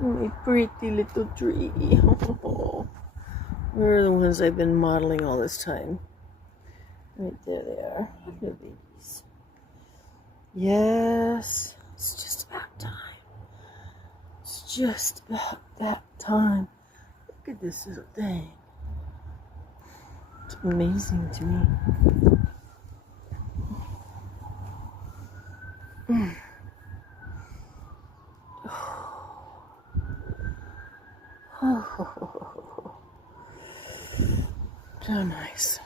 My pretty little tree. Where are the ones I've been modeling all this time? Right there they are. The babies. Yes. It's just about time. It's just about that time. Look at this little thing. It's amazing to me. Oh, so nice.